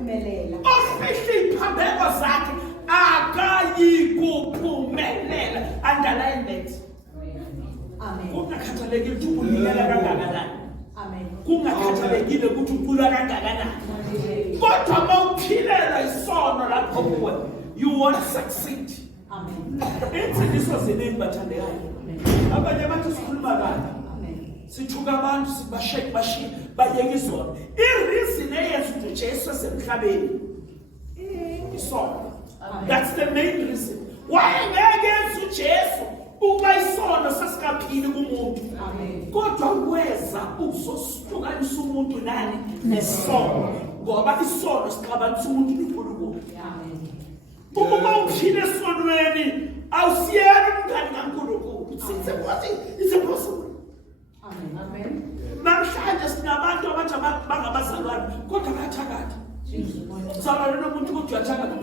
Ofihla iziphambeko zakhe akayikuphumelela. Underline that. Kungakhathalekile ukuthi ulimela kangakanani. Kungakhathalekile ukuthi ukhula kangakanani. Kodwa mawuphilela isono lapho kuwe, you won't succeed. This was the name bathandekayo. Abanye abantu sikhuluma kahle. Sithuka abantu sibasheke bashiye bayeke isono. I-reason eyenza ukuthi Jesu asemhlabeni isono. That's the main reason. Why ngeke yenza uJesu ukuba isono sasikaphili kumuntu. Kodwa weza uzosihlukanisa umuntu nani nesono. Ngoba isono siqabanisa umuntu noNkulunkulu. Uma uphile esonweni awusiyeni umngani kaNkulunkulu. It's impossible. Namhlanje sinabantu abathi bangabazalwane kodwa bayathakatha. Uzalwane nomuntu kodwa uyathakatha